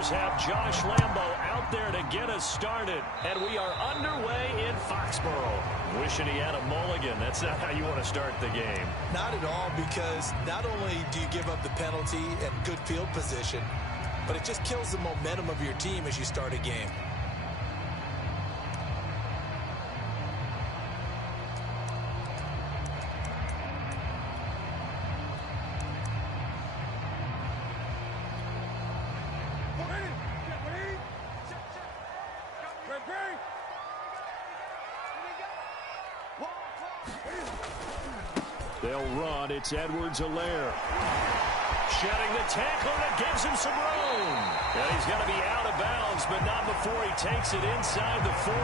Bears have Josh Lambo out there to get us started. And we are underway in Foxborough. Wishing he had a mulligan. That's not how you want to start the game. Not at all, because not only do you give up the penalty and good field position, but it just kills the momentum of your team as you start a game. They'll run. It's Edwards-Helaire. Shedding the tackle that gives him some room. And he's got to be out of bounds, but not before he takes it inside the 40.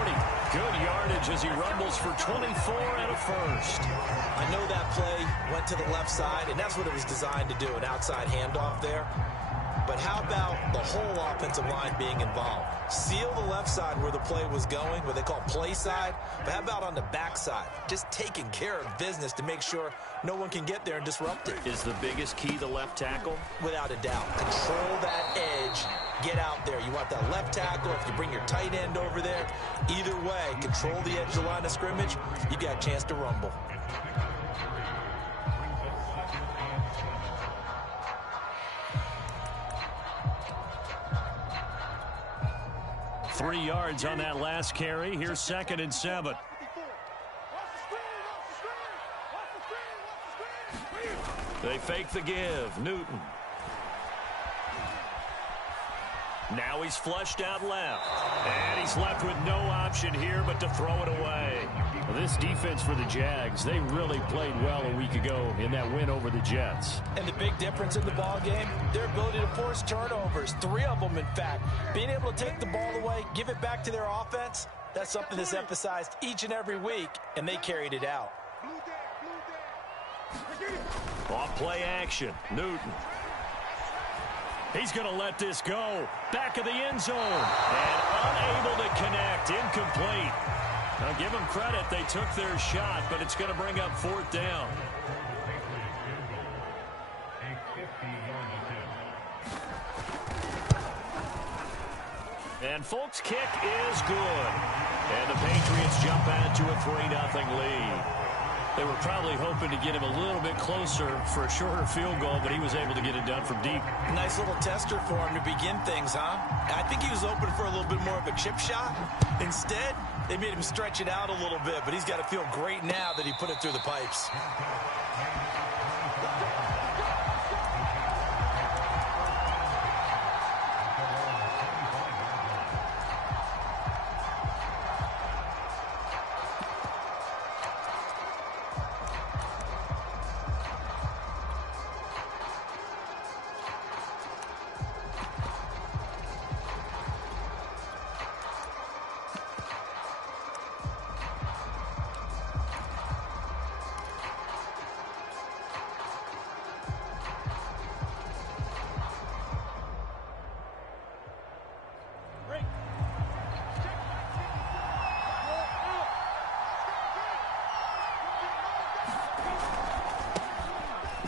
Good yardage as he rumbles for 24 and a first. I know that play went to the left side, and that's what it was designed to do, an outside handoff there. But how about the whole offensive line being involved? Seal the left side where the play was going, what they call play side. But how about on the back side? Just taking care of business to make sure no one can get there and disrupt it. Is the biggest key the left tackle? Without a doubt. Control that edge. Get out there. You want that left tackle. If you bring your tight end over there, either way, control the edge of the line of scrimmage, you got a chance to rumble. Three yards on that last carry. Here's 2nd and 7. They fake the give. Newton. Now he's flushed out left. And he's left with no option here but to throw it away. Well, this defense for the Jags, they really played well a week ago in that win over the Jets. And the big difference in the ball game, their ability to force turnovers, 3 of them in fact. Being able to take the ball away, give it back to their offense, that's something that's emphasized each and every week, and they carried it out. Off play action, Newton. He's going to let this go. Back of the end zone. And unable to connect. Incomplete. Now give them credit. They took their shot, but it's going to bring up 4th down. And Folk's kick is good. And the Patriots jump out to a 3-0 lead. They were probably hoping to get him a little bit closer for a shorter field goal, but he was able to get it done from deep. Nice little tester for him to begin things, huh? I think he was open for a little bit more of a chip shot. Instead, they made him stretch it out a little bit, but he's got to feel great now that he put it through the pipes.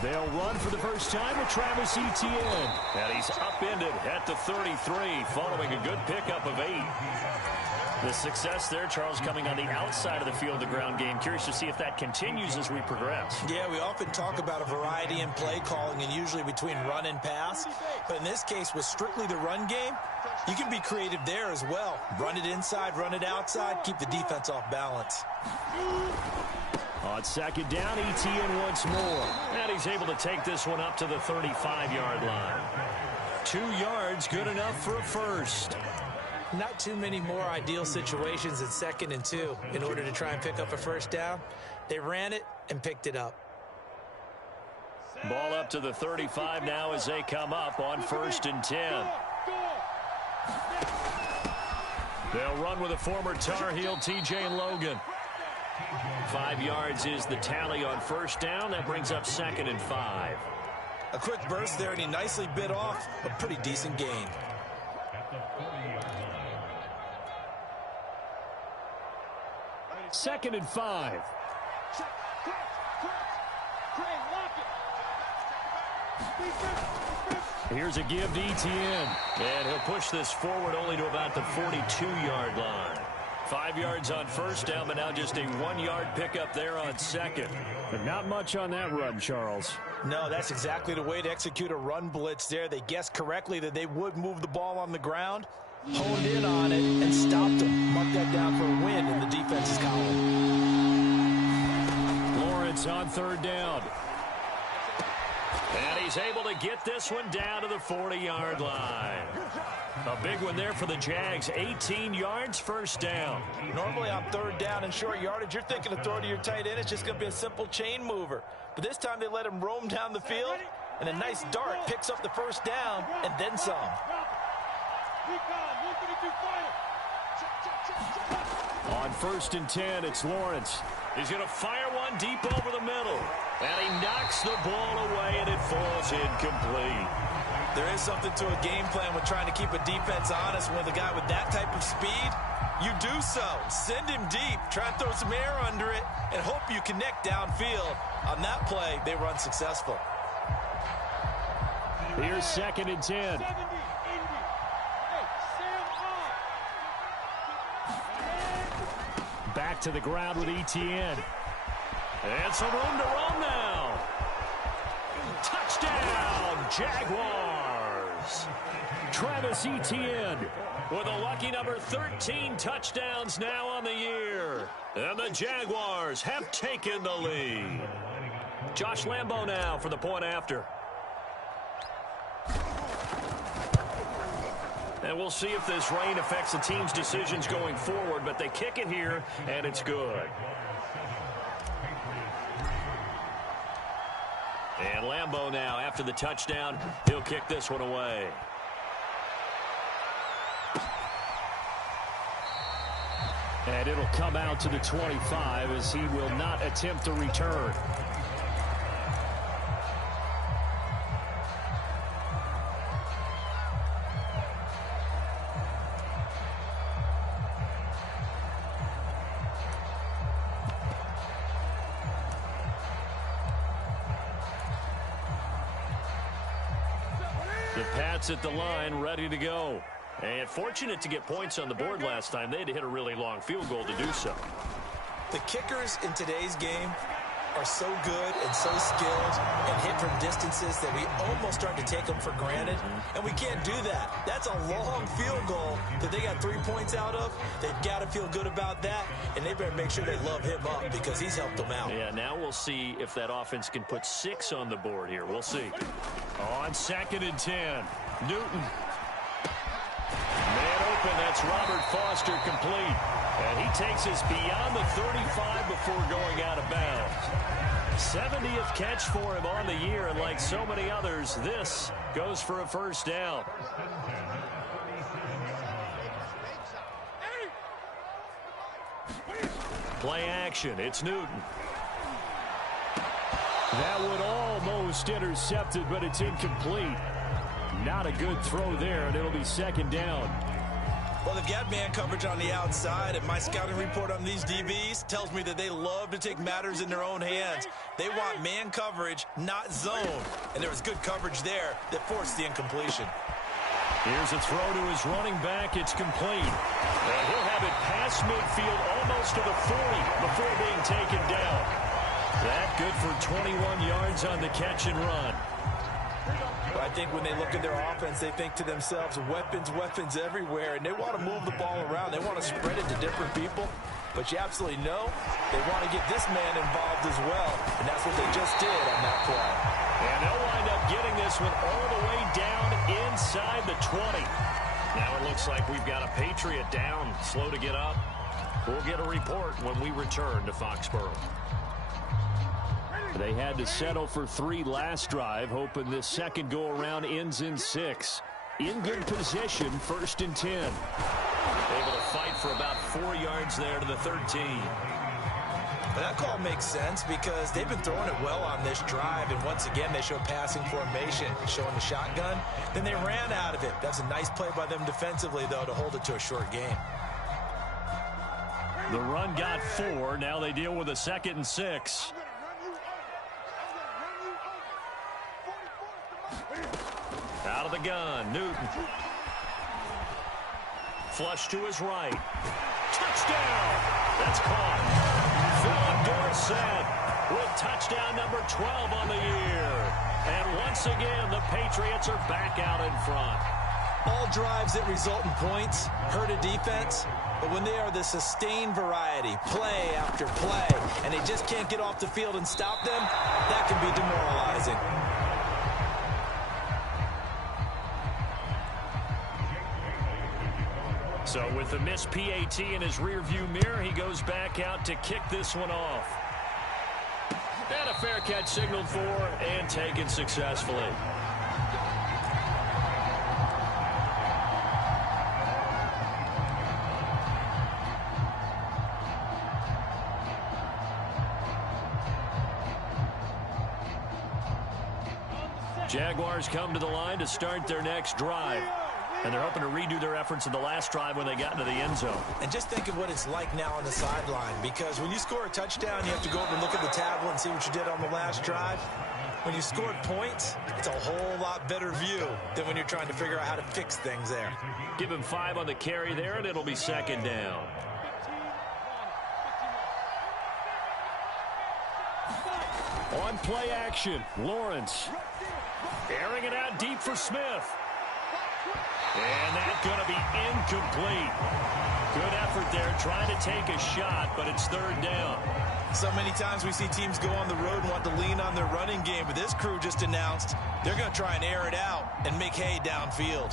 They'll run for the first time with Travis Etienne. And he's upended at the 33 following a good pickup of 8. The success there, Charles, coming on the outside of the field, the ground game. Curious to see if that continues as we progress. Yeah, we often talk about a variety in play calling and usually between run and pass. But in this case, with strictly the run game, you can be creative there as well. Run it inside, run it outside, keep the defense off balance. On 2nd down, Etienne once more. And he's able to take this one up to the 35-yard line. 2 yards, good enough for a first. Not too many more ideal situations in 2nd and 2 in order to try and pick up a first down. They ran it and picked it up. Ball up to the 35 now as they come up on 1st and 10. They'll run with a former Tar Heel, TJ Logan. 5 yards is the tally on 1st down. That brings up 2nd and 5. A quick burst there, and he nicely bit off a pretty decent gain. Second and 5. Here's a give to Etienne. And he'll push this forward only to about the 42-yard line. 5 yards on first down, but now just a 1-yard pickup there on second. But not much on that run, Charles. No, that's exactly the way to execute a run blitz there. They guessed correctly that they would move the ball on the ground, honed in on it, and stopped them. Mark that down for a win in the defense's column. Lawrence on third down. And he's able to get this one down to the 40-yard line. A big one there for the Jags. 18 yards, first down. Normally on third down and short yardage, you're thinking of throwing to your tight end. It's just going to be a simple chain mover. But this time they let him roam down the field, and a nice dart picks up the first down and then some. On 1st and 10, it's Lawrence. He's going to fire one deep over the middle. And he knocks the ball away, and it falls incomplete. There is something to a game plan with trying to keep a defense honest. With a guy with that type of speed, you do so. Send him deep, try and throw some air under it, and hope you connect downfield. On that play, they run successful. Here's 2nd and 10. Back to the ground with Etienne. And some room to run now. Touchdown, Jaguars. Travis Etienne with a lucky number 13 touchdowns now on the year. And the Jaguars have taken the lead. Josh Lambo now for the point after. And we'll see if this rain affects the team's decisions going forward, but they kick it here, and it's good. And Lambo now, after the touchdown, he'll kick this one away. And it'll come out to the 25 as he will not attempt to return. The Pats at the line, ready to go. And fortunate to get points on the board last time. They had to hit a really long field goal to do so. The kickers in today's game are so good and so skilled and hit from distances that we almost start to take them for granted. And we can't do that. That's a long field goal that they got 3 points out of. They've got to feel good about that, and they better make sure they love him up because he's helped them out. Yeah, now we'll see if that offense can put 6 on the board here. We'll see. On 2nd and 10, Newton. Man open, that's Robert Foster complete. And he takes us beyond the 35 before going out of bounds. 70th catch for him on the year, and like so many others, this goes for a first down. Play action, it's Newton. That would almost intercept it, but it's incomplete. Not a good throw there, and it'll be 2nd down. Well, they've got man coverage on the outside, and my scouting report on these DBs tells me that they love to take matters in their own hands. They want man coverage, not zone. And there was good coverage there that forced the incompletion. Here's a throw to his running back. It's complete. And he'll have it past midfield almost to the 40 before being taken down. That good for 21 yards on the catch and run. But I think when they look at their offense, they think to themselves, weapons, weapons everywhere, and they want to move the ball around. They want to spread it to different people. But you absolutely know they want to get this man involved as well, and that's what they just did on that play. And they'll wind up getting this one all the way down inside the 20. Now it looks like we've got a Patriot down, slow to get up. We'll get a report when we return to Foxborough. They had to settle for 3 last drive, hoping this second go-around ends in 6. In good position, 1st and 10. Able to fight for about 4 yards there to the 13. But that call makes sense because they've been throwing it well on this drive, and once again they show passing formation, showing the shotgun. Then they ran out of it. That's a nice play by them defensively, though, to hold it to a short game. The run got 4. Now they deal with a 2nd and 6. Out of Out of the gun, Newton. Flush to his right. Touchdown! That's caught. Philip Dorsett with touchdown number 12 on the year. And once again, the Patriots are back out in front. All drives that result in points hurt a defense, but when they are the sustained variety, play after play, and they just can't get off the field and stop them, that can be demoralizing. So with the missed PAT in his rearview mirror, he goes back out to kick this one off. And a fair catch signaled for and taken successfully. Jaguars come to the line to start their next drive. And they're hoping to redo their efforts in the last drive when they got into the end zone. And just think of what it's like now on the sideline, because when you score a touchdown, you have to go over and look at the tablet and see what you did on the last drive. When you scored points, it's a whole lot better view than when you're trying to figure out how to fix things there. Give him 5 on the carry there, and it'll be second down. On play action, Lawrence. Airing it out deep for Smith. And that's going to be incomplete. Good effort there, trying to take a shot, but it's third down. So many times we see teams go on the road and want to lean on their running game, but this crew just announced they're going to try and air it out and make hay downfield.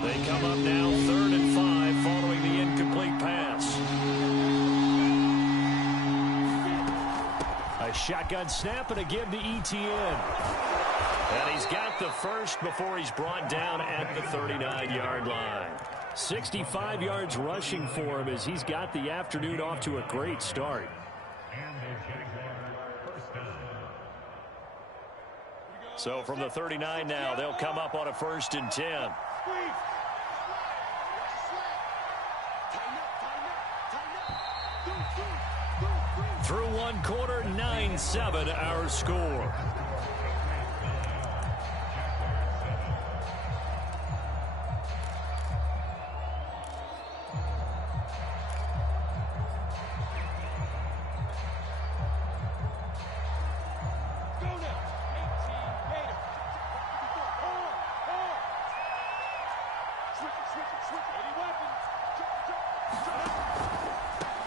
They come up now 3rd and 5 following the incomplete pass. A shotgun snap and a give to Etienne. And he's got the first before he's brought down at the 39-yard line. 65 yards rushing for him as he's got the afternoon off to a great start. So from the 39 now, they'll come up on a 1st and 10. Through one quarter, 9-7 our score.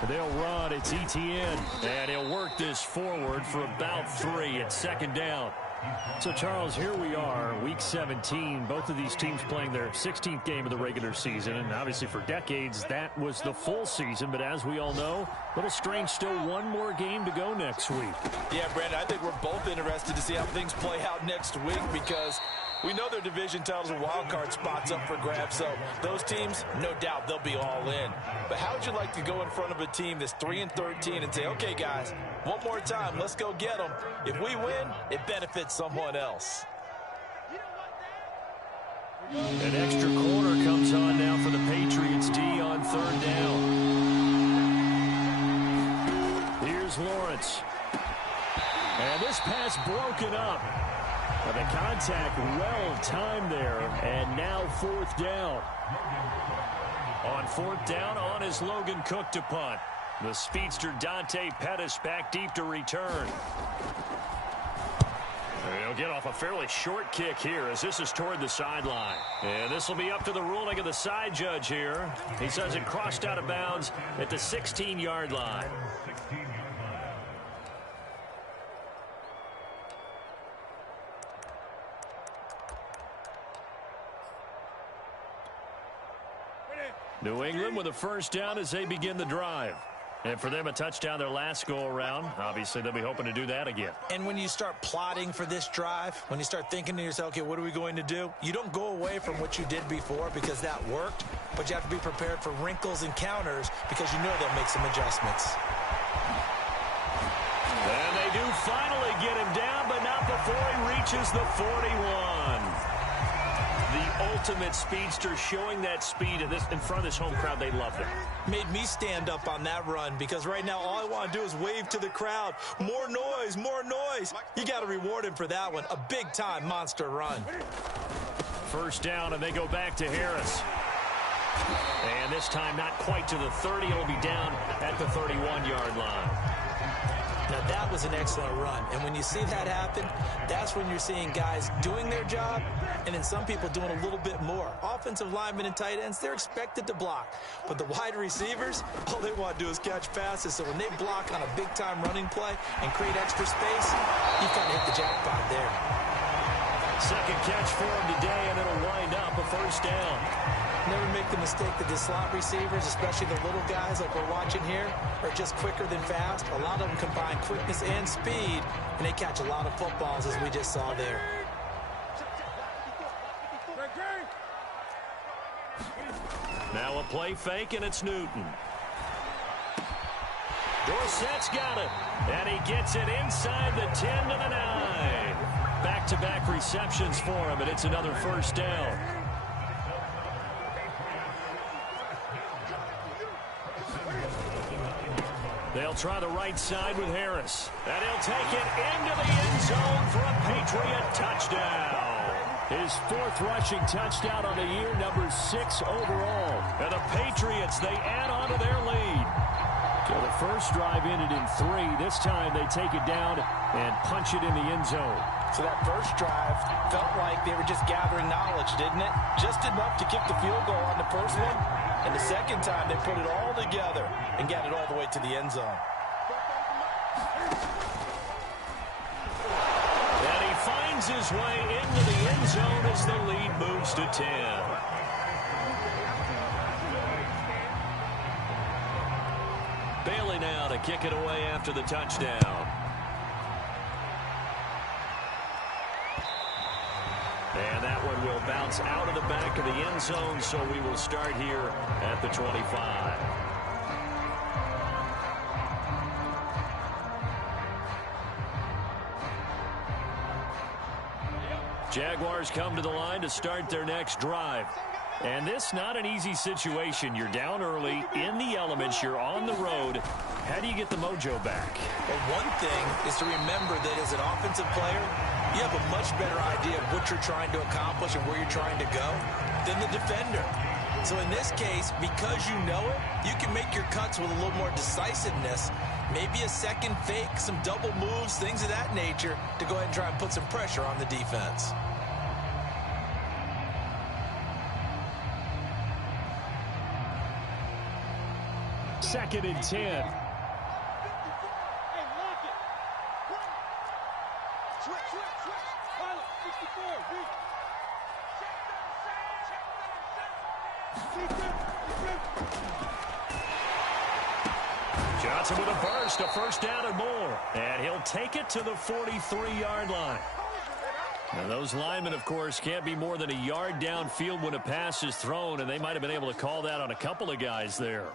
They'll run. It's Etienne. And he'll work this forward for about 3 at 2nd down. So, Charles, here we are, Week 17. Both of these teams playing their 16th game of the regular season. And obviously for decades, that was the full season. But as we all know, a little strange, still one more game to go next week. Yeah, Brandon, I think we're both interested to see how things play out next week because we know their division titles and wild card spots up for grabs, so those teams, no doubt, they'll be all in. But how would you like to go in front of a team that's 3-13 and say, okay, guys, one more time, let's go get them. If we win, it benefits someone else. An extra quarter comes on now for the Patriots D on 3rd down. Here's Lawrence. And this pass broken up. The contact well timed there, and now 4th down. On 4th down, on is Logan Cook to punt. The speedster Dante Pettis back deep to return. He'll get off a fairly short kick here as this is toward the sideline. And this will be up to the ruling of the side judge here. He says it crossed out of bounds at the 16-yard line. New England with a 1st down as they begin the drive. And for them, a touchdown their last go-around. Obviously, they'll be hoping to do that again. And when you start plotting for this drive, when you start thinking to yourself, okay, what are we going to do? You don't go away from what you did before because that worked, but you have to be prepared for wrinkles and counters because you know they'll make some adjustments. And they do finally get him down, but not before he reaches the 41. The ultimate speedster, showing that speed in front of this home crowd. They love that. Made me stand up on that run because right now all I want to do is wave to the crowd. More noise, more noise. You got to reward him for that one. A big-time monster run. First down, and they go back to Harris. And this time not quite to the 30. It'll be down at the 31-yard line. Now, that was an excellent run. And when you see that happen, that's when you're seeing guys doing their job and then some people doing a little bit more. Offensive linemen and tight ends, they're expected to block. But the wide receivers, all they want to do is catch passes. So when they block on a big-time running play and create extra space, you've kind of hit the jackpot there. Second catch for him today, and it'll wind up a first down. Never make the mistake that the slot receivers, especially the little guys like we're watching here, are just quicker than fast. A lot of them combine quickness and speed, and they catch a lot of footballs, as we just saw there. Now a play fake, and it's Newton. Dorsett's got it, and he gets it inside the 10 to the 9. Back-to-back receptions for him, and it's another first down. They'll try the right side with Harris. And he'll take it into the end zone for a Patriot touchdown. His fourth rushing touchdown on the year, number 6 overall. And the Patriots, they add on to their lead. So the first drive ended in 3. This time they take it down and punch it in the end zone. So that first drive felt like they were just gathering knowledge, didn't it? Just enough to kick the field goal on the first one. And the second time, they put it all together and got it all the way to the end zone. And he finds his way into the end zone as the lead moves to 10. Bailey now to kick it away after the touchdown. And that one will bounce out of the back of the end zone, so we will start here at the 25. Jaguars come to the line to start their next drive. And this not an easy situation. You're down early, in the elements, you're on the road. How do you get the mojo back? Well, one thing is to remember that as an offensive player, you have a much better idea of what you're trying to accomplish and where you're trying to go than the defender. So in this case, because you know it, you can make your cuts with a little more decisiveness, maybe a second fake, some double moves, things of that nature, to go ahead and try and put some pressure on the defense. Second and 10. Johnson with a burst, a first down and more. And he'll take it to the 43-yard line. And those linemen, of course, can't be more than a yard downfield when a pass is thrown, and they might have been able to call that on a couple of guys there.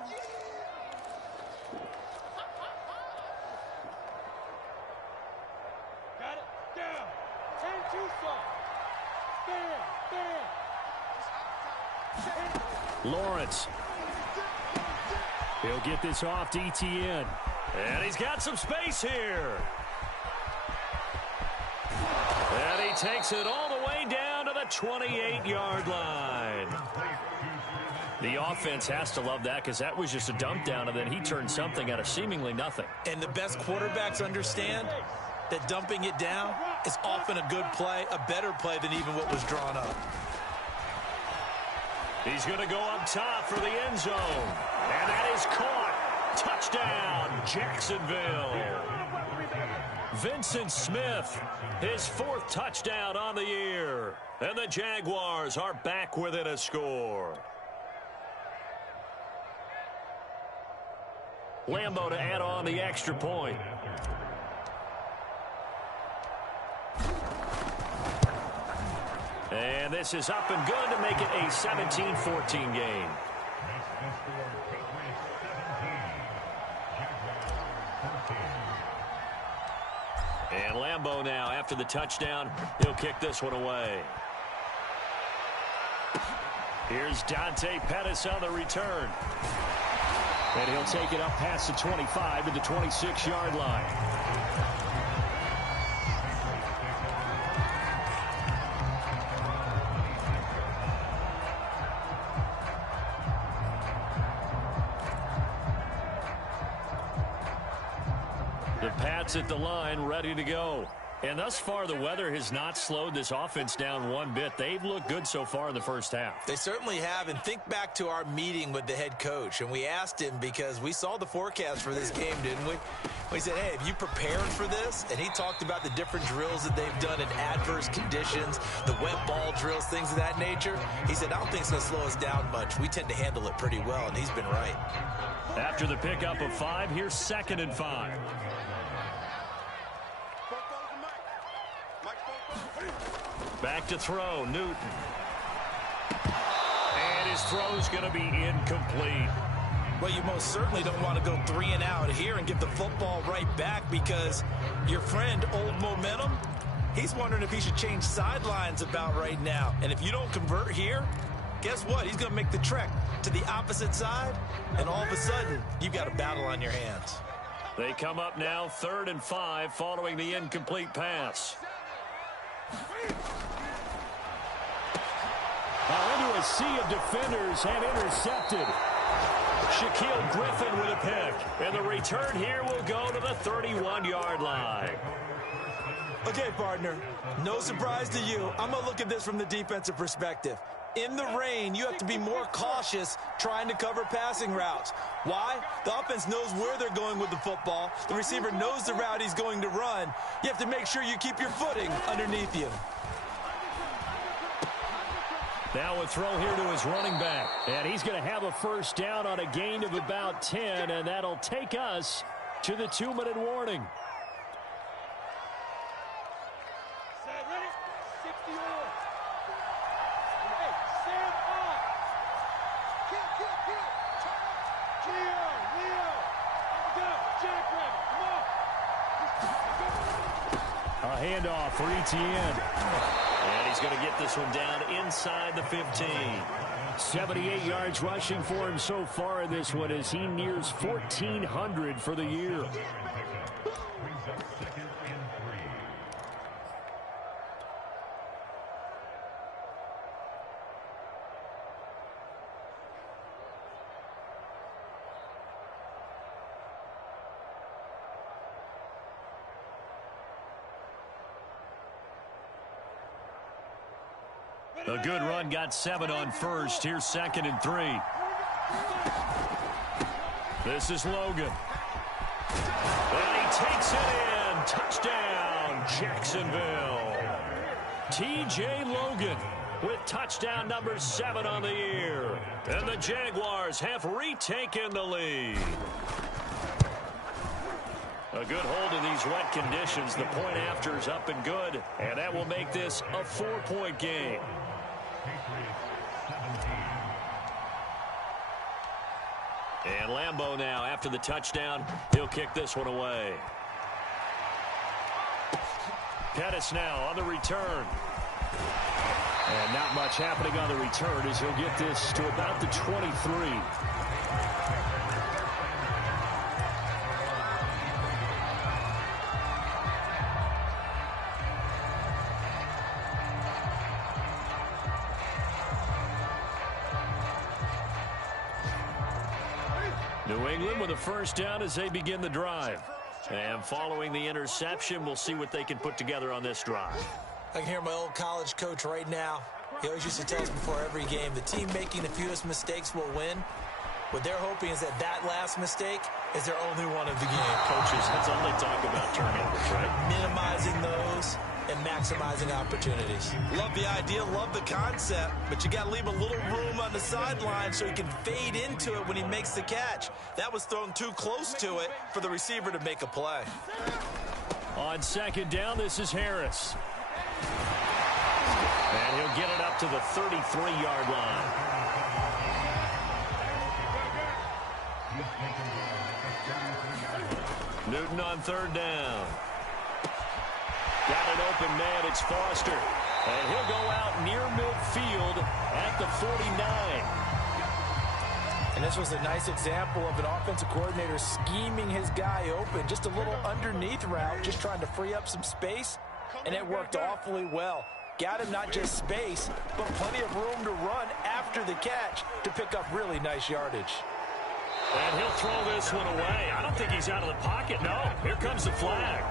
Lawrence. He'll get this off to Etienne. And he's got some space here. And he takes it all the way down to the 28-yard line. The offense has to love that because that was just a dump down, and then he turned something out of seemingly nothing. And the best quarterbacks understand that dumping it down is often a good play, a better play than even what was drawn up. He's going to go up top for the end zone. And that is caught. Touchdown, Jacksonville. Vincent Smith, his 4th touchdown on the year. And the Jaguars are back within a score. Lambeau to add on the extra point. And this is up and good to make it a 17-14 game. And Lambeau now, after the touchdown, he'll kick this one away. Here's Dante Pettis on the return. And he'll take it up past the 25 to the 26-yard line. The Pats at the line, ready to go. And thus far, the weather has not slowed this offense down one bit. They've looked good so far in the first half. They certainly have. And think back to our meeting with the head coach. And we asked him, because we saw the forecast for this game, didn't we? We said, hey, have you prepared for this? And he talked about the different drills that they've done in adverse conditions, the wet ball drills, things of that nature. He said, I don't think it's going to slow us down much. We tend to handle it pretty well, and he's been right. After the pickup of 5, here's 2nd and 5. Back to throw, Newton. And his throw's going to be incomplete. Well, you most certainly don't want to go 3 and out here and get the football right back, because your friend, Old Momentum, he's wondering if he should change sidelines about right now. And if you don't convert here, guess what? He's going to make the trek to the opposite side, and all of a sudden, you've got a battle on your hands. They come up now 3rd and 5 following the incomplete pass. Into a sea of defenders and intercepted. Shaquille Griffin with a pick. And the return here will go to the 31-yard line. Okay, partner, no surprise to you. I'm going to look at this from the defensive perspective. In the rain, you have to be more cautious trying to cover passing routes. Why? The offense knows where they're going with the football. The receiver knows the route he's going to run. You have to make sure you keep your footing underneath you. Now a throw here to his running back. And he's going to have a first down on a gain of about 10, and that'll take us to the 2-minute warning. A handoff for Etienne. And he's going to get this one down inside the 15. 78 yards rushing for him so far in this one as he nears 1,400 for the year. A good run, got 7 on first. Here's 2nd and 3. This is Logan. And he takes it in. Touchdown, Jacksonville. T.J. Logan with touchdown number 7 on the year. And the Jaguars have retaken the lead. A good hold in these wet conditions. The point after is up and good. And that will make this a 4-point game. And Lambeau now, after the touchdown, he'll kick this one away. Pettis now on the return. And not much happening on the return as he'll get this to about the 23. New England with a first down as they begin the drive. And following the interception, we'll see what they can put together on this drive. I can hear my old college coach right now. He always used to tell us before every game, the team making the fewest mistakes will win. What they're hoping is that that last mistake is their only one of the game. Coaches, that's all they talk about, turnovers, right? Minimizing those and maximizing opportunities. Love the idea, love the concept, but you got to leave a little room on the sideline so he can fade into it when he makes the catch. That was thrown too close to it for the receiver to make a play. On 2nd down, this is Harris. And he'll get it up to the 33-yard line. Newton on 3rd down. Got an open man, it's Foster. And he'll go out near midfield at the 49. And this was a nice example of an offensive coordinator scheming his guy open. Just a little underneath route, just trying to free up some space, and it worked awfully well. Got him not just space, but plenty of room to run after the catch to pick up really nice yardage. And he'll throw this one away. I don't think he's out of the pocket. No, here comes the flag.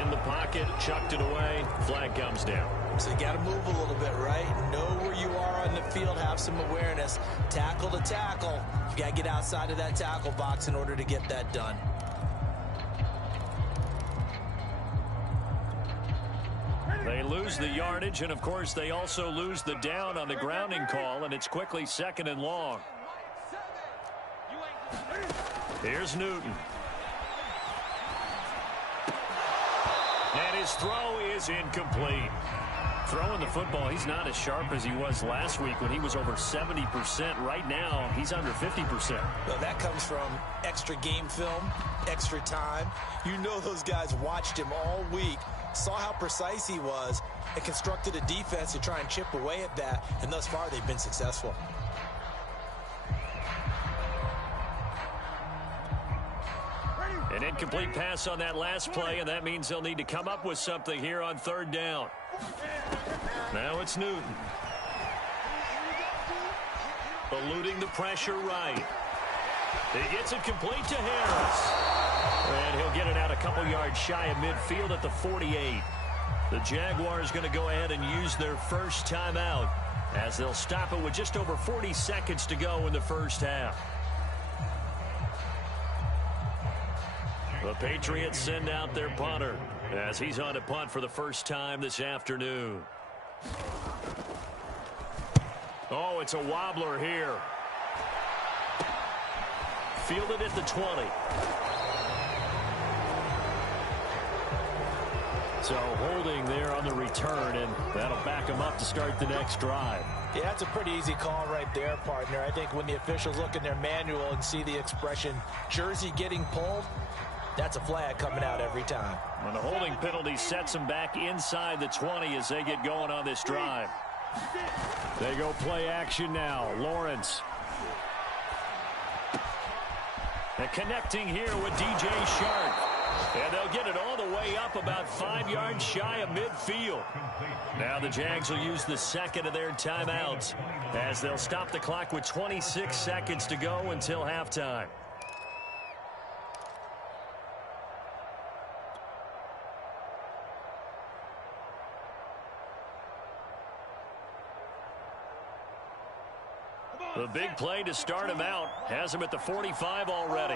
In the pocket, chucked it away. Flag comes down. So you got to move a little bit, right? Know where you are on the field, have some awareness. Tackle to tackle. You got to get outside of that tackle box in order to get that done. They lose the yardage, and of course they also lose the down on the grounding call, and it's quickly 2nd and long. Here's Newton. And his throw is incomplete. Throwing the football, he's not as sharp as he was last week when he was over 70%. Right now, he's under 50%. Well, that comes from extra game film, extra time. You know those guys watched him all week, saw how precise he was, and constructed a defense to try and chip away at that, and thus far they've been successful. An incomplete pass on that last play, and that means they'll need to come up with something here on 3rd down. Now it's Newton. Eluding the pressure right. He gets it complete to Harris. And he'll get it out a couple yards shy of midfield at the 48. The Jaguars going to go ahead and use their first timeout as they'll stop it with just over 40 seconds to go in the first half. The Patriots send out their punter as he's on to punt for the first time this afternoon. Oh, it's a wobbler here. Fielded at the 20. So holding there on the return, and that'll back him up to start the next drive. Yeah, that's a pretty easy call right there, partner. I think when the officials look in their manual and see the expression jersey getting pulled, that's a flag coming out every time. And the holding penalty sets them back inside the 20 as they get going on this drive. They go play action now. Lawrence. And connecting here with DJ Shark. And they'll get it all the way up about 5 yards shy of midfield. Now the Jags will use the second of their timeouts as they'll stop the clock with 26 seconds to go until halftime. The big play to start him out has him at the 45 already.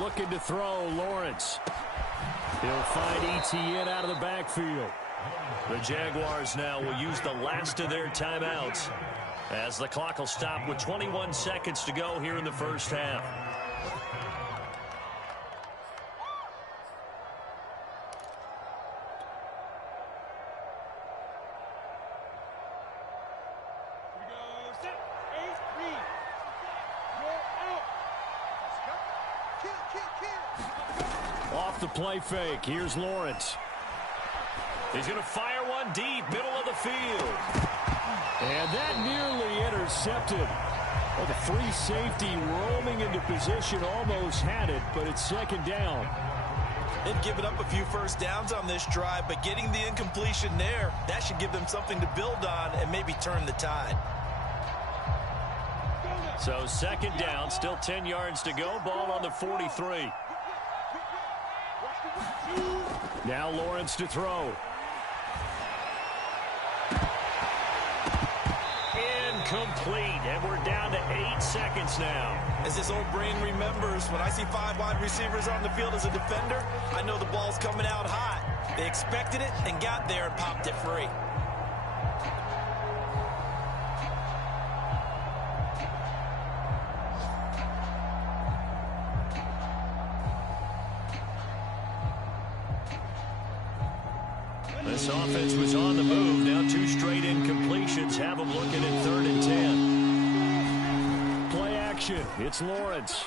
Looking to throw, Lawrence. He'll find Etienne out of the backfield. The Jaguars now will use the last of their timeouts as the clock will stop with 21 seconds to go here in the first half. Off the play fake. Here's Lawrence. He's going to fire one deep, middle of the field. And that nearly intercepted. Well, the free safety roaming into position almost had it, but it's 2nd down. They've given up a few first downs on this drive, but getting the incompletion there, that should give them something to build on and maybe turn the tide. So 2nd down, still 10 yards to go. Ball on the 43. Now Lawrence to throw. Incomplete, and we're down to 8 seconds now. As his old brain remembers, when I see 5 wide receivers on the field as a defender, I know the ball's coming out hot. They expected it and got there and popped it free. This offense was on the move. Now 2 straight incompletions have them looking at 3rd and 10. Play action. It's Lawrence.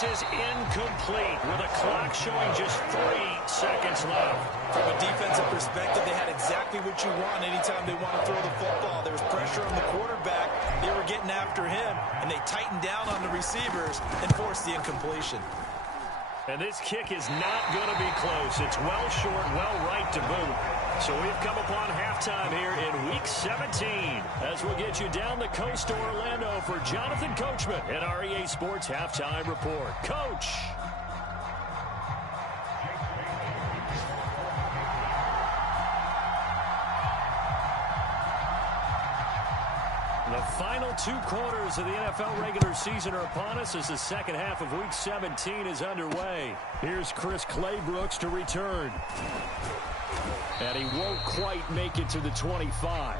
This is incomplete with a clock showing just 3 seconds left. From a defensive perspective, they had exactly what you want anytime they want to throw the football. There was pressure on the quarterback. They were getting after him, and they tightened down on the receivers and forced the incompletion. And this kick is not going to be close. It's well short, well right to boot. So we've come upon halftime here in Week 17 as we'll get you down the coast to Orlando for Jonathan Coachman at our EA Sports Halftime Report. Coach. The final 2 quarters of the NFL regular season are upon us as the second half of Week 17 is underway. Here's Chris Claybrooks to return. And he won't quite make it to the 25.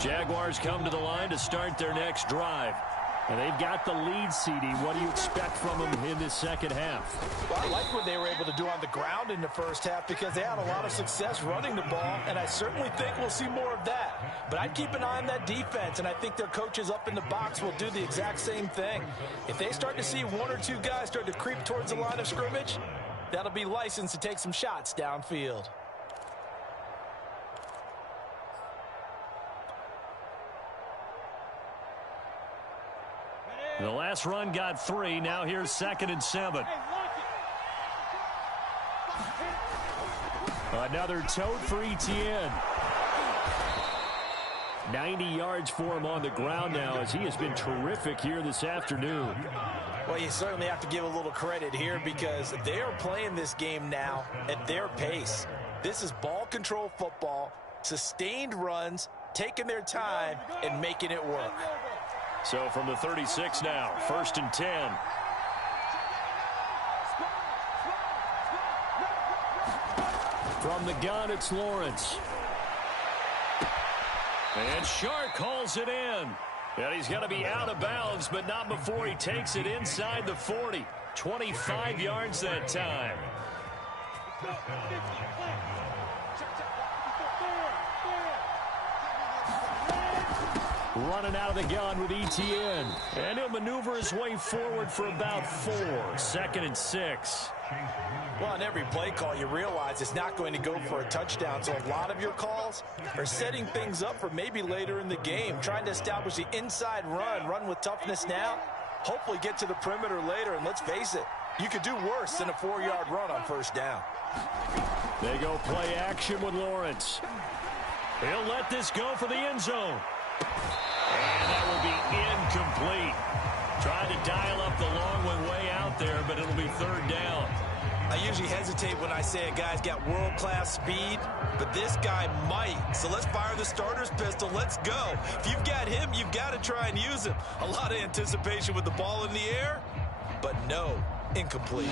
Jaguars come to the line to start their next drive. And they've got the lead, CD. What do you expect from them in this second half? Well, I like what they were able to do on the ground in the first half because they had a lot of success running the ball, and I certainly think we'll see more of that. But I'd keep an eye on that defense, and I think their coaches up in the box will do the exact same thing. If they start to see 1 or 2 guys start to creep towards the line of scrimmage, that'll be licensed to take some shots downfield. The last run got 3. Now here's 2nd and 7. Another tote for Etienne. 90 yards for him on the ground now as he has been terrific here this afternoon. Well, you certainly have to give a little credit here because they are playing this game now at their pace. This is ball control football, sustained runs, taking their time, and making it work. So from the 36 now, 1st and 10. From the gun, it's Lawrence. And Shark calls it in. And he's going to be out of bounds, but not before he takes it inside the 40. 25 yards that time. Running out of the gun with Etienne. And he'll maneuver his way forward for about 4. 2nd and 6. Well, on every play call, you realize it's not going to go for a touchdown. So a lot of your calls are setting things up for maybe later in the game, trying to establish the inside run with toughness now, hopefully get to the perimeter later. And let's face it, you could do worse than a 4-yard run on 1st down. They go play action with Lawrence. He'll let this go for the end zone. And that will be incomplete. Tried to dial up the long one way out there, but it'll be 3rd down. I usually hesitate when I say a guy's got world-class speed, but this guy might. So let's fire the starter's pistol. Let's go. If you've got him, you've got to try and use him. A lot of anticipation with the ball in the air, but no, incomplete.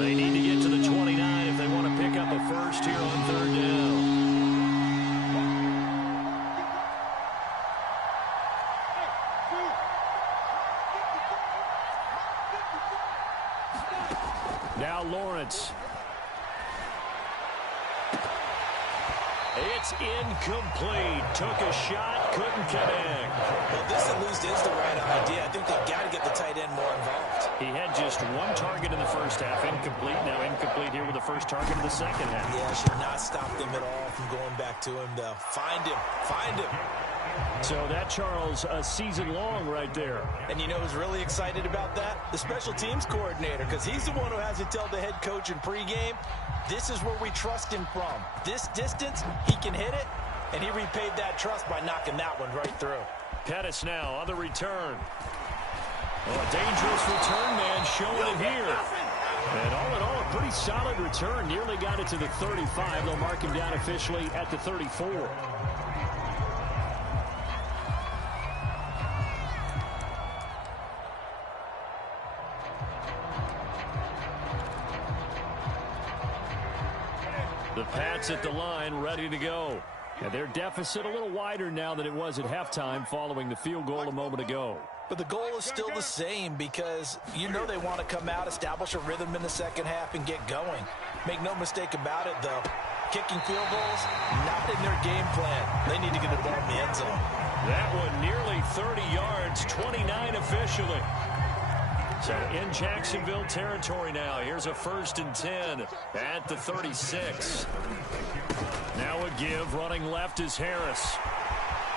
They need to get to the 29 if they want to pick up a first here on 3rd down. Now Lawrence. It's incomplete. Took a shot, couldn't connect. Well, this at least is the right idea. I think they've got to get the tight end more involved. He had just 1 target in the first half. Incomplete. Now incomplete here with the first target of the second half. Yeah, should not stop them at all from going back to him, though. Find him. Find him. So that, Charles, a season long right there. And you know who's really excited about that? The special teams coordinator, because he's the one who has to tell the head coach in pregame, this is where we trust him from. This distance, he can hit it, and he repaid that trust by knocking that one right through. Pettis now on the return. Oh, a dangerous return man showing it here. And all in all, a pretty solid return. Nearly got it to the 35. They'll mark him down officially at the 34. The Pats at the line, ready to go. And their deficit a little wider now than it was at halftime following the field goal a moment ago. But the goal is still the same because you know they want to come out, establish a rhythm in the second half, and get going. Make no mistake about it, though. Kicking field goals, not in their game plan. They need to get the ball in the end zone. That one nearly 30 yards, 29 officially. So in Jacksonville territory now. Here's a 1st and 10 at the 36. Now a give. Running left is Harris.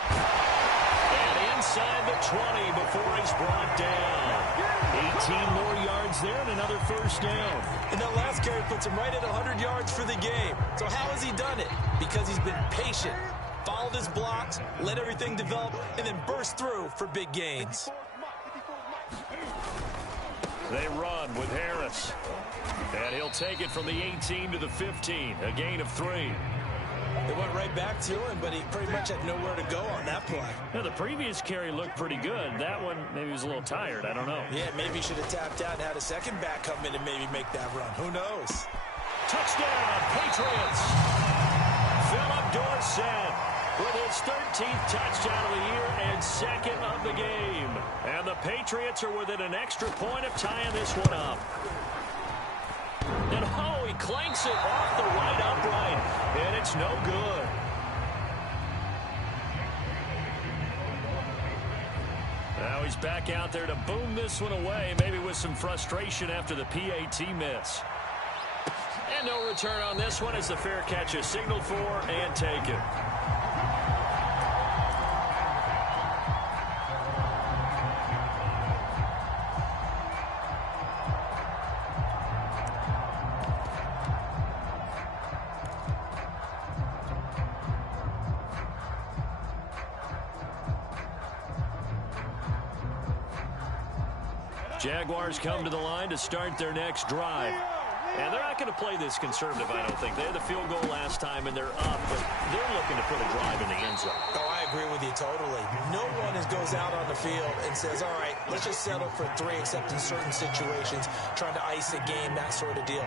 And inside the 20 before he's brought down. 18 more yards there and another 1st down. And that last carry puts him right at 100 yards for the game. So how has he done it? Because he's been patient, followed his blocks, let everything develop, and then burst through for big gains. They run with Harris. And he'll take it from the 18 to the 15. A gain of 3. They went right back to him, but he pretty much had nowhere to go on that play. Now, the previous carry looked pretty good. That one, maybe he was a little tired. I don't know. Yeah, maybe he should have tapped out and had a second back come in and maybe make that run. Who knows? Touchdown, Patriots. Philip Dorsett with his 13th touchdown of the year and 2nd of the game. And the Patriots are within an extra point of tying this one up. And oh, he clanks it off the right upright, and it's no good. Now he's back out there to boom this one away, maybe with some frustration after the PAT miss. And no return on this one as the fair catch is signaled for and taken. Jaguars come to the line to start their next drive. And they're not going to play this conservative, I don't think. They had the field goal last time, and they're up, but they're looking to put a drive in the end zone. Oh, I agree with you totally. No one goes out on the field and says, all right, let's just settle for 3, except in certain situations, trying to ice a game, that sort of deal.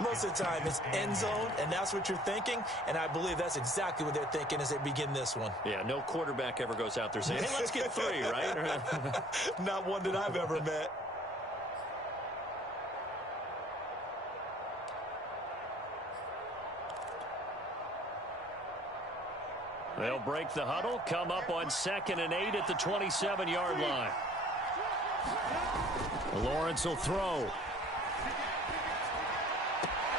Most of the time, it's end zone, and that's what you're thinking, and I believe that's exactly what they're thinking as they begin this one. Yeah, no quarterback ever goes out there saying, hey, let's get 3, right? Not one that I've ever met. They'll break the huddle, come up on 2nd and 8 at the 27-yard line. Lawrence will throw.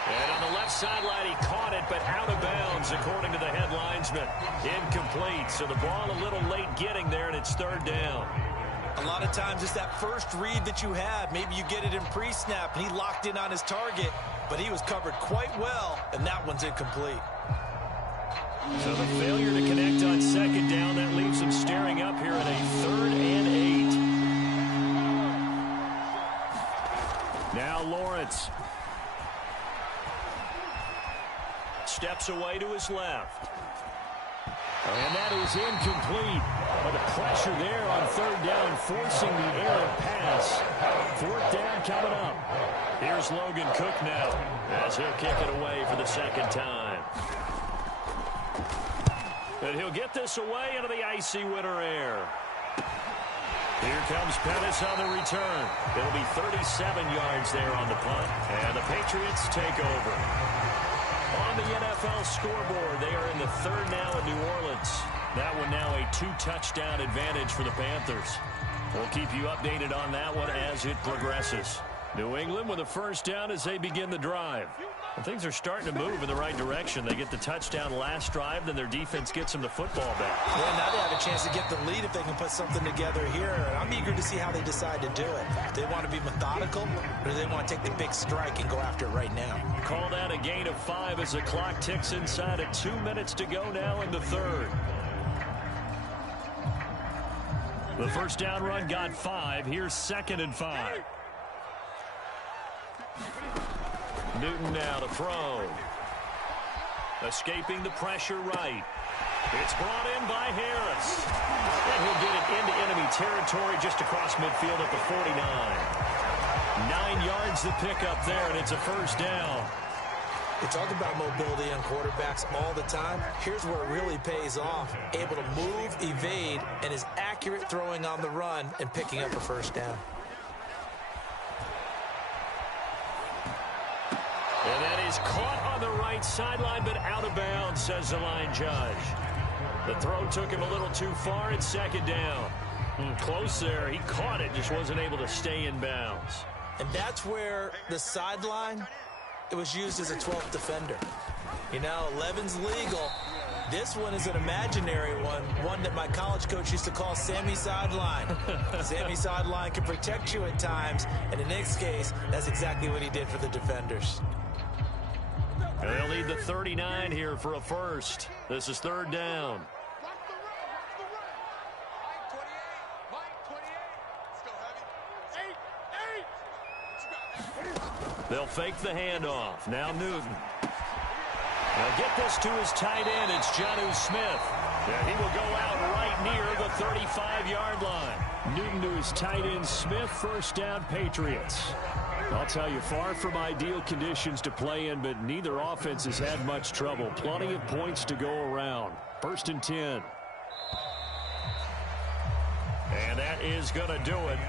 And on the left sideline, he caught it, but out of bounds, according to the head linesman. Incomplete, so the ball a little late getting there, and it's 3rd down. A lot of times it's that first read that you have. Maybe you get it in pre-snap, and he locked in on his target, but he was covered quite well, and that one's incomplete. So the failure to connect on 2nd down, that leaves them staring up here at a 3rd and 8. Now Lawrence. Steps away to his left. And that is incomplete. But the pressure there on 3rd down, forcing the errant pass. 4th down coming up. Here's Logan Cook now, as he'll kick it away for the 2nd time. And he'll get this away into the icy winter air. Here comes Pettis on the return. It'll be 37 yards there on the punt. And the Patriots take over. On the NFL scoreboard, they are in the 3rd now in New Orleans. That one now a 2-touchdown advantage for the Panthers. We'll keep you updated on that one as it progresses. New England with a 1st down as they begin the drive. And things are starting to move in the right direction. They get the touchdown last drive, then their defense gets them the football back. Yeah, now they have a chance to get the lead if they can put something together here. And I'm eager to see how they decide to do it. Do they want to be methodical, or do they want to take the big strike and go after it right now? Called out a gain of 5 as the clock ticks inside at 2 minutes to go now in the 3rd. The 1st down run got 5. Here's 2nd and 5. Newton now to throw. Escaping the pressure right. It's brought in by Harris. And he'll get it into enemy territory just across midfield at the 49. 9 yards to pick up there, and it's a 1st down. You talk about mobility on quarterbacks all the time. Here's where it really pays off. Able to move, evade, and is accurate throwing on the run and picking up a first down. And that is caught on the right sideline, but out of bounds, says the line judge. The throw took him a little too far. It's second down. Close there. He caught it, just wasn't able to stay in bounds. And that's where the sideline, it was used as a 12th defender. You know, 11's legal. This one is an imaginary one that my college coach used to call Sammy Sideline. Sammy Sideline can protect you at times, and in this case, that's exactly what he did for the defenders. And they'll need the 39 here for a first. This is third down. They'll fake the handoff. Now Newton. They'll get this to his tight end. It's Jonnu Smith. And he will go out right near the 35-yard line. Newton to his tight end Smith. First down, Patriots. I'll tell you, far from ideal conditions to play in, but neither offense has had much trouble. Plenty of points to go around. First and 10. And that is going to do it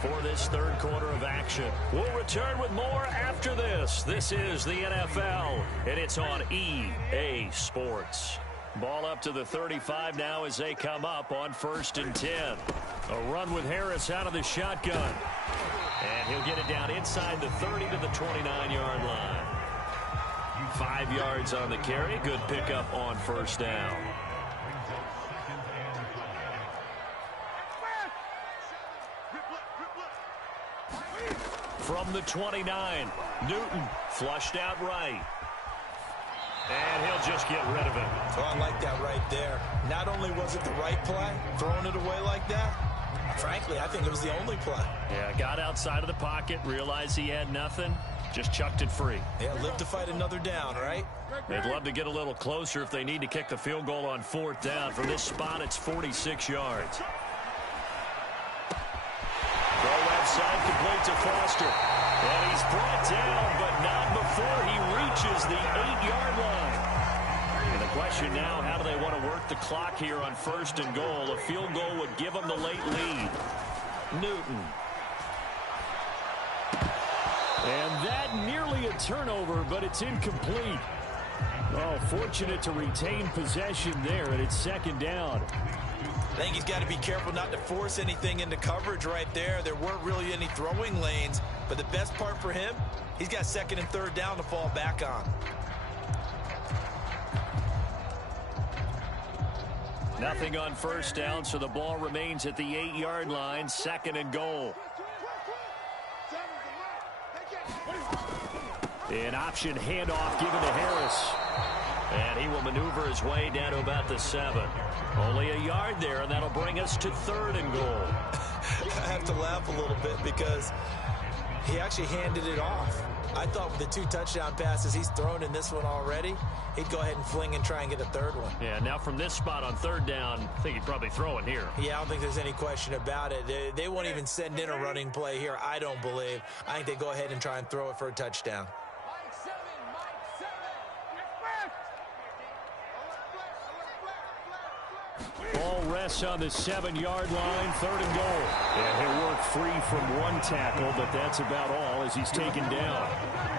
for this third quarter of action. We'll return with more after this. This is the NFL, and it's on EA Sports. Ball up to the 35 now as they come up on first and 10. A run with Harris out of the shotgun. And he'll get it down inside the 30 to the 29-yard line. 5 yards on the carry. Good pickup on first down. From the 29, Newton flushed out right. And he'll just get rid of it. Oh, I like that right there. Not only was it the right play, throwing it away like that, frankly, I think it was the only play. Yeah, got outside of the pocket, realized he had nothing, just chucked it free. Yeah, live to fight another down, right? They'd love to get a little closer if they need to kick the field goal on fourth down. From this spot, it's 46 yards. Throw left side, complete to Foster. And he's brought down, but not before he reaches the 8-yard line. And the question now, how do they want to work the clock here on first and goal? A field goal would give them the late lead. Newton. And that nearly a turnover, but it's incomplete. Oh, fortunate to retain possession there, and it's second down. I think he's got to be careful not to force anything into coverage right there. There weren't really any throwing lanes, but the best part for him, he's got second and third down to fall back on. Nothing on first down, so the ball remains at the 8-yard line, second and goal. An option handoff given to Harris. And he will maneuver his way down to about the 7. Only a yard there, and that'll bring us to third and goal. I have to laugh a little bit because he actually handed it off. I thought with the 2 touchdown passes he's thrown in this one already, he'd go ahead and fling and try and get a third one. Yeah, now from this spot on third down, I think he'd probably throw it here. Yeah, I don't think there's any question about it. They won't even send in a running play here, I don't believe. I think they go ahead and try and throw it for a touchdown. Ball rests on the 7-yard line, third and goal. And he'll work free from one tackle, but that's about all as he's taken down.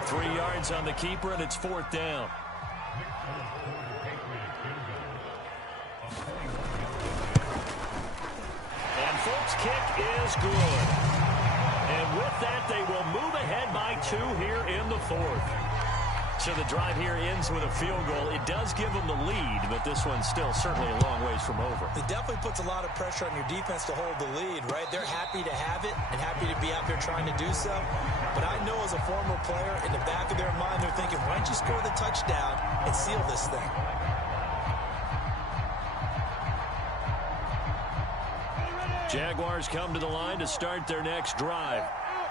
3 yards on the keeper, and it's fourth down. And Folks' kick is good. And with that, they will move ahead by 2 here in the fourth. So the drive here ends with a field goal. It does give them the lead, but this one's still certainly a long ways from over. It definitely puts a lot of pressure on your defense to hold the lead, right? They're happy to have it and happy to be out there trying to do so. But I know as a former player, in the back of their mind, they're thinking, why don't you score the touchdown and seal this thing? Jaguars come to the line to start their next drive.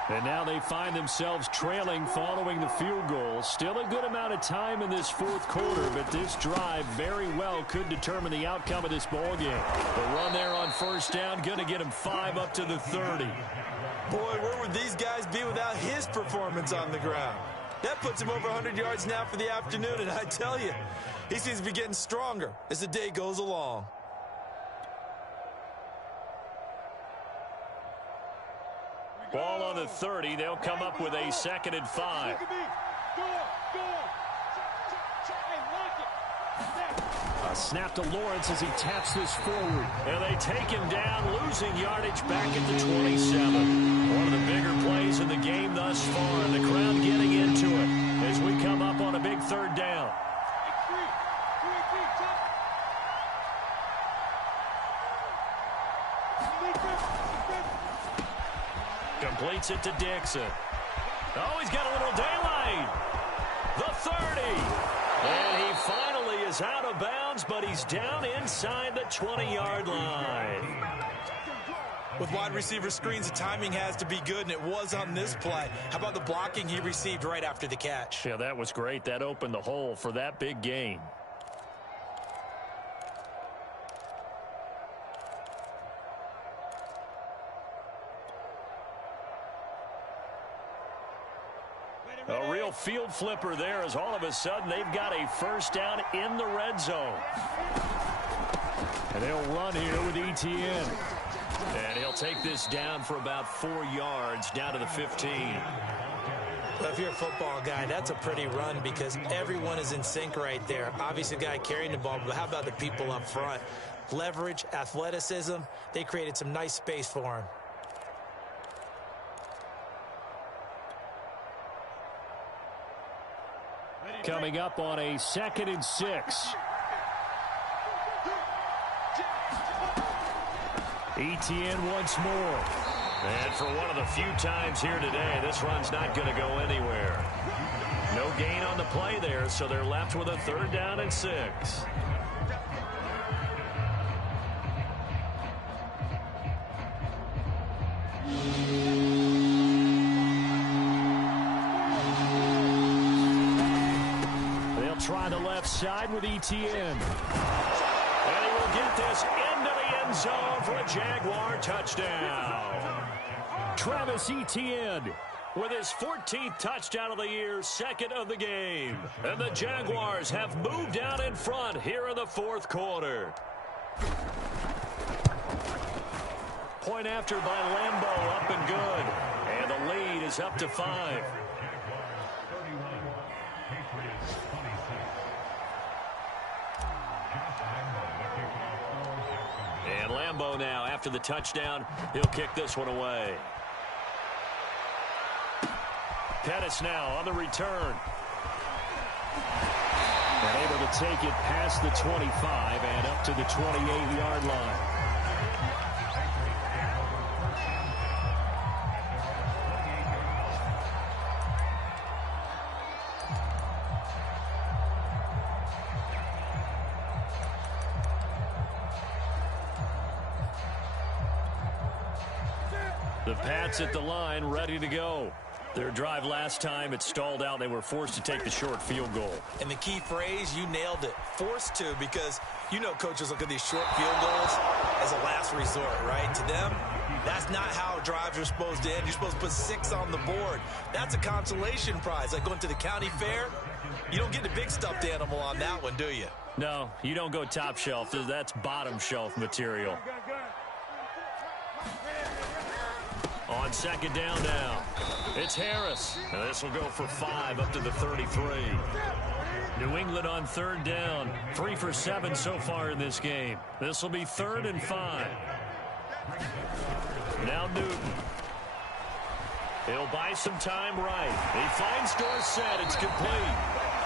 And now they find themselves trailing following the field goal. Still a good amount of time in this fourth quarter, but this drive very well could determine the outcome of this ball game. The run there on first down, going to get him 5 up to the 30. Boy, where would these guys be without his performance on the ground? That puts him over 100 yards now for the afternoon, and I tell you, he seems to be getting stronger as the day goes along. Ball on the 30. They'll come up with a 2nd and 5. A snap to Lawrence as he taps this forward. And they take him down, losing yardage back at the 27. One of the bigger plays in the game thus far. And the crowd getting into it as we come up on a big 3rd down. Completes it to Dixon. Oh, he's got a little daylight. The 30. And he finally is out of bounds, but he's down inside the 20-yard line. With wide receiver screens, the timing has to be good, and it was on this play. How about the blocking he received right after the catch? Yeah, that was great. That opened the hole for that big gain. A real field flipper there as all of a sudden they've got a 1st down in the red zone. And they'll run here with Etienne. And he'll take this down for about 4 yards down to the 15. Well, if you're a football guy, that's a pretty run because everyone is in sync right there. Obviously, the guy carrying the ball, but how about the people up front? Leverage, athleticism, they created some nice space for him. Coming up on a 2nd and 6. Etienne once more. And for one of the few times here today, this run's not going to go anywhere. No gain on the play there, so they're left with a 3rd down and 6. Try the left side with Etienne. And he will get this into the end zone for a Jaguar touchdown. Travis Etienne with his 14th touchdown of the year, 2nd of the game. And the Jaguars have moved out in front here in the 4th quarter. Point after by Lambeau, up and good. And the lead is up to 5. And Lambeau now, after the touchdown, he'll kick this one away. Pettis now on the return. And able to take it past the 25 and up to the 28-yard line. The Pats at the line, ready to go. Their drive last time, it stalled out. They were forced to take the short field goal. And the key phrase, you nailed it. Forced to, because you know coaches look at these short field goals as a last resort, right? To them, that's not how drives are supposed to end. You're supposed to put 6 on the board. That's a consolation prize. Like going to the county fair, you don't get the big stuffed animal on that one, do you? No, you don't go top shelf. That's bottom shelf material. On 2nd down now, it's Harris. And this will go for 5 up to the 33. New England on 3rd down. 3 for 7 so far in this game. This will be 3rd and 5. Now Newton. He'll buy some time right. He finds Dorsett. It's complete.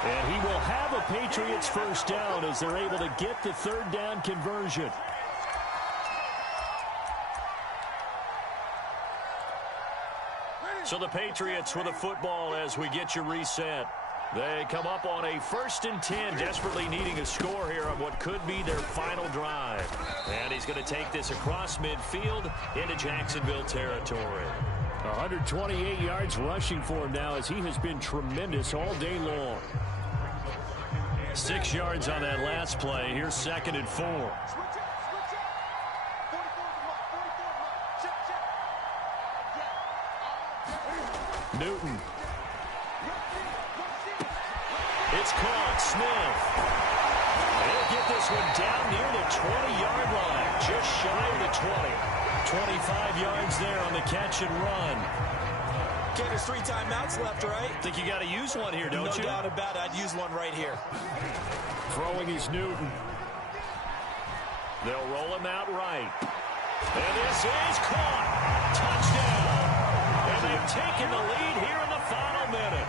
And he will have a Patriots 1st down as they're able to get the 3rd down conversion. So the Patriots with a football as we get you reset. They come up on a 1st and 10, desperately needing a score here on what could be their final drive. And he's going to take this across midfield into Jacksonville territory. 128 yards rushing for him now as he has been tremendous all day long. 6 yards on that last play. Here's 2nd and 4. Newton. It's caught. Smith. He'll get this one down near the 20-yard line, just shy of the 20. 25 yards there on the catch and run. Okay, there's 3 timeouts left, right? Think you got to use one here, don't you? No doubt about it. I'd use one right here. Throwing is Newton. They'll roll him out right. And this is caught. Touchdown. And they've taken the lead here in the final minute.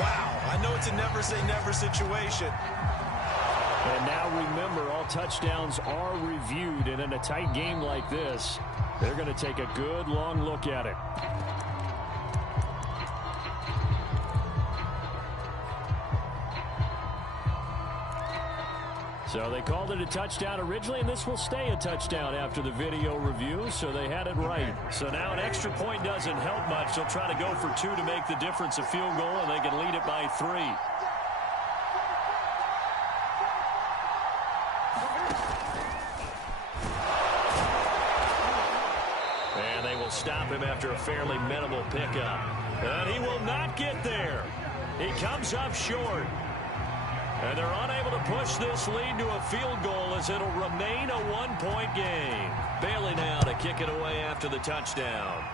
Wow. I know it's a never-say-never situation. And now remember, all touchdowns are reviewed. And in a tight game like this, they're going to take a good long look at it. So they called it a touchdown originally, and this will stay a touchdown after the video review, so they had it right. So now an extra point doesn't help much. They'll try to go for 2 to make the difference a field goal, and they can lead it by 3. And they will stop him after a fairly minimal pickup. And he will not get there. He comes up short. And they're unable to push this lead to a field goal as it'll remain a 1-point game. Bailey now to kick it away after the touchdown.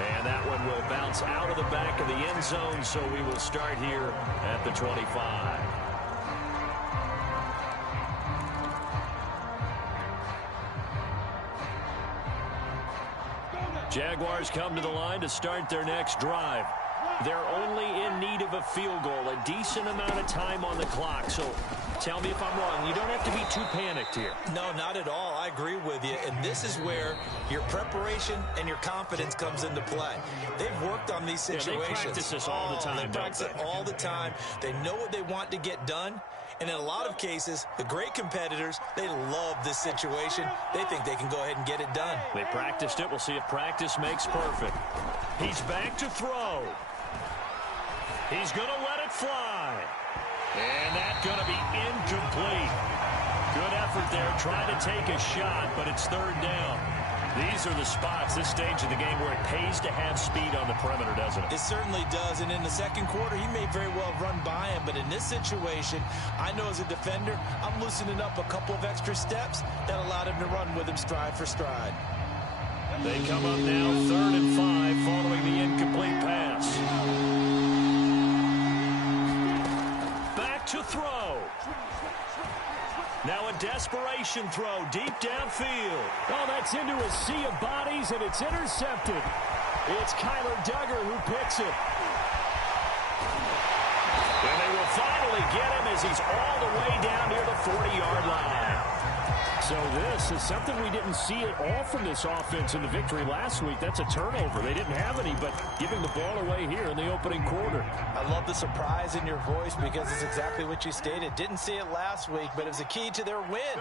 And that one will bounce out of the back of the end zone, so we will start here at the 25. Jaguars come to the line to start their next drive. They're only in need of a field goal, a decent amount of time on the clock. So tell me if I'm wrong. You don't have to be too panicked here. No, not at all. I agree with you. And this is where your preparation and your confidence comes into play. They've worked on these situations. They practice this all the time. They practice it all the time. They know what they want to get done. And in a lot of cases, the great competitors, they love this situation. They think they can go ahead and get it done. They practiced it. We'll see if practice makes perfect. He's back to throw. He's going to let it fly. And that's going to be incomplete. Good effort there, trying to take a shot, but it's 3rd down. These are the spots, this stage of the game, where it pays to have speed on the perimeter, doesn't it? It certainly does, and in the second quarter, he may very well run by him, but in this situation, I know as a defender, I'm loosening up a couple of extra steps that allowed him to run with him stride for stride. They come up now 3rd and 5 following the incomplete pass. Back to throw. Now a desperation throw deep downfield. Oh, that's into a sea of bodies, and it's intercepted. It's Kyler Duggar who picks it. And they will finally get him as he's all the way down near the 40-yard line. So this is something we didn't see at all from this offense in the victory last week. That's a turnover. They didn't have any, but giving the ball away here in the opening quarter. I love the surprise in your voice because it's exactly what you stated. Didn't see it last week, but it was a key to their win.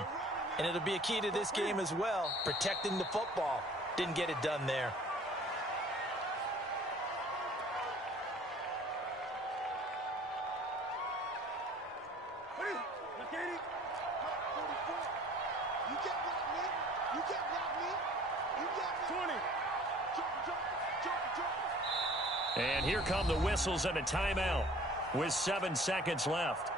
And it'll be a key to this game as well, protecting the football. Didn't get it done there. And here come the whistles and a timeout with 7 seconds left.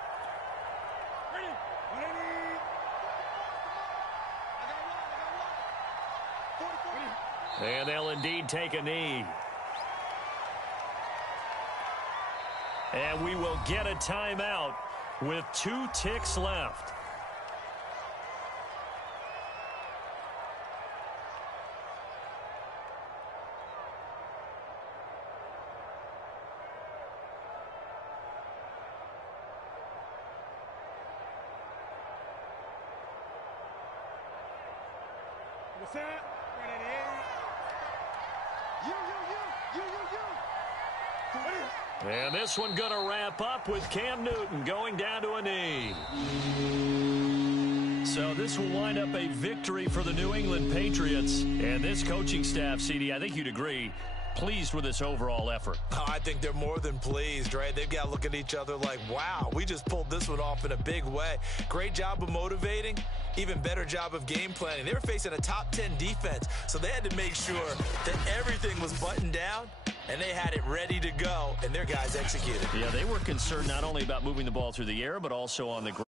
And they'll indeed take a knee. And we will get a timeout with 2 ticks left. And this one going to wrap up with Cam Newton going down to a knee. So this will wind up a victory for the New England Patriots. And this coaching staff, CD, I think you'd agree, pleased with this overall effort. Oh, I think they're more than pleased, right? They've got to look at each other like, wow, we just pulled this one off in a big way. Great job of motivating, even better job of game planning. They were facing a top 10 defense, so they had to make sure that everything was buttoned down and they had it ready to go, and their guys executed. Yeah, they were concerned not only about moving the ball through the air, but also on the ground.